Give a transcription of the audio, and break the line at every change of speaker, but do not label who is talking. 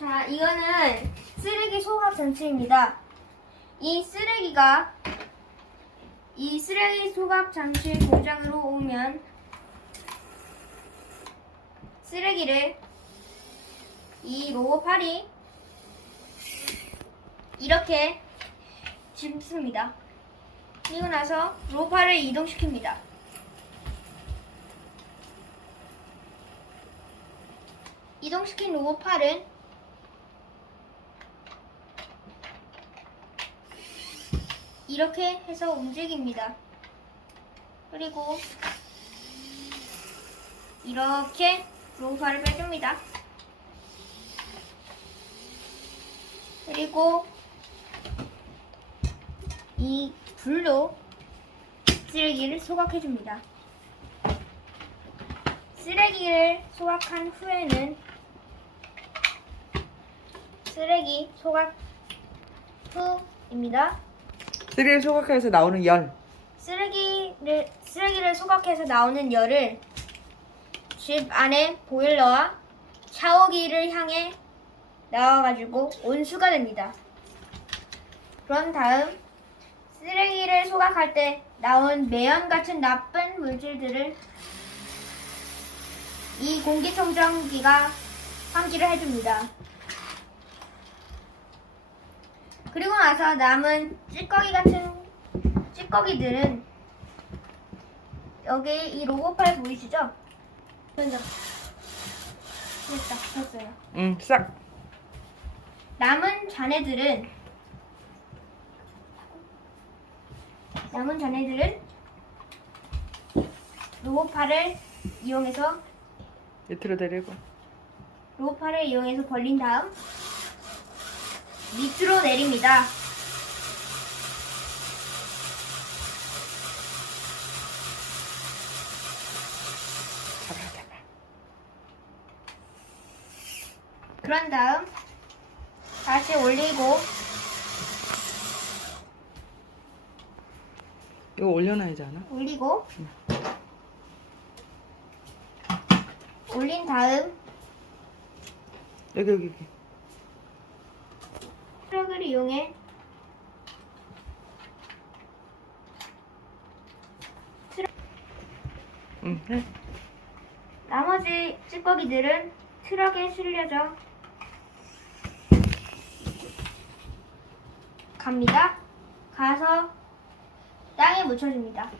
자, 이거는 쓰레기 소각 장치입니다. 이 쓰레기가 이 쓰레기 소각 장치 공장으로 오면 쓰레기를 이 로봇팔이 이렇게 짚습니다. 그리고 나서 로봇팔을 이동시킵니다. 이동시킨 로봇팔은 이렇게 해서 움직입니다. 그리고 이렇게 로봇팔을 빼줍니다. 그리고 이 불로 쓰레기를 소각해줍니다. 쓰레기를 소각한 후에는 쓰레기 소각 후입니다.
쓰레기 소각해서 나오는 열.
쓰레기를 쓰레기를 소각해서 나오는 열을 집 안에 보일러와 샤워기를 향해 나와가지고 온수가 됩니다. 그런 다음 쓰레기를 소각할 때 나온 매연 같은 나쁜 물질들을 이 공기청정기가 환기를 해줍니다. 그리고 나서 남은 찌꺼기 같은 찌꺼기들은 여기 이 로고팔 보이시죠? 됐다. 됐다. 됐어요.
응, 싹.
남은 잔해들은 남은 잔해들은 로고팔을 이용해서
밑으로 내리고.
로고팔을 이용해서 벌린 다음 밑으로 내립니다. 그런 다음 다시 올리고
이거 올려놔야지 않아?
올리고 올린 다음
여기, 여기, 여기.
트럭을 이용해
응, 해.
나머지 찌꺼기들은 트럭에 실려져 갑니다. 가서 땅에 묻혀줍니다.